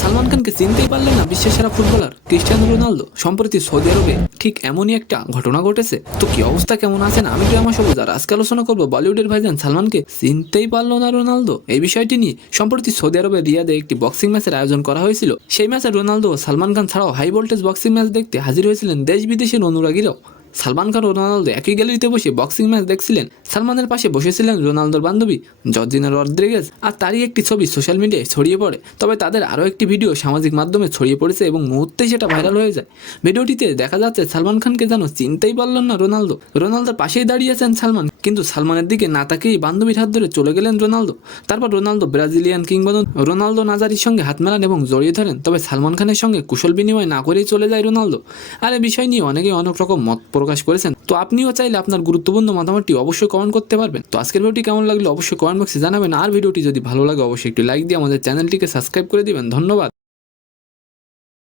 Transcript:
সালমান খানকে চিনতেই পারলেন না বিশ্বের সেরা ফুটবলার ক্রিস্টিয়ানো রোনালদো। সম্প্রতি সৌদি আরবে ঠিক এমনই একটা ঘটনা ঘটেছে। তো কি অবস্থা, কেমন আছেন? আমি প্রিয়ামা সবুজ, আর আজকে আলোচনা করবো বলিউডের ভাইজান সালমানকে চিনতেই পারলো না রোনালদো এই বিষয়টি নিয়ে। সম্প্রতি সৌদি আরবের রিয়াদে একটি বক্সিং ম্যাচের আয়োজন করা হয়েছিল। সেই ম্যাচে রোনালদো ও সালমান খান ছাড়াও হাই ভোল্টেজ বক্সিং ম্যাচ দেখতে হাজির হয়েছিলেন দেশ বিদেশের অনুরাগীরাও। সালমান খান ও রোনালদো একই গ্যালারিতে বসে বক্সিং ম্যাচ দেখছিলেন। সালমানের পাশে বসেছিলেন রোনালদোর বান্ধবী জর্জিনা রদ্রিগেজ, আর তারই একটি ছবি সোশ্যাল মিডিয়ায় ছড়িয়ে পড়ে। তবে তাদের আরও একটি ভিডিও সামাজিক মাধ্যমে ছড়িয়ে পড়েছে এবং মুহূর্তেই সেটা ভাইরাল হয়ে যায়। ভিডিওটিতে দেখা যাচ্ছে সালমান খানকে যেন চিনতেই পারলেন না রোনালদো। রোনালদোর পাশেই দাঁড়িয়েছেন সালমান, কিন্তু সালমানের দিকে না তাকিয়েই বান্ধবীর হাত ধরে চলে গেলেন রোনালদো। তারপর রোনালদো ব্রাজিলিয়ান কিংবদন্তি রোনালদো নাজারির সঙ্গে হাত মেলান এবং জড়িয়ে ধরেন। তবে সালমান খানের সঙ্গে কুশল বিনিময় না করেই চলে যায় রোনালদো। আর এই বিষয় নিয়ে অনেকেই অনেক রকম মত প্রকাশ করেছেন। তো আপনিও চাইলে আপনার গুরুত্বপূর্ণ মতামতটি অবশ্যই কমেন্ট করতে পারবেন। তো আজকের ভিডিওটি কেমন লাগলো অবশ্যই কমেন্ট বক্সে জানাবেন। আর ভিডিওটি যদি ভালো লাগে অবশ্যই একটি লাইক দিয়ে আমাদের চ্যানেলটিকে সাবস্ক্রাইব করে দিবেন। ধন্যবাদ।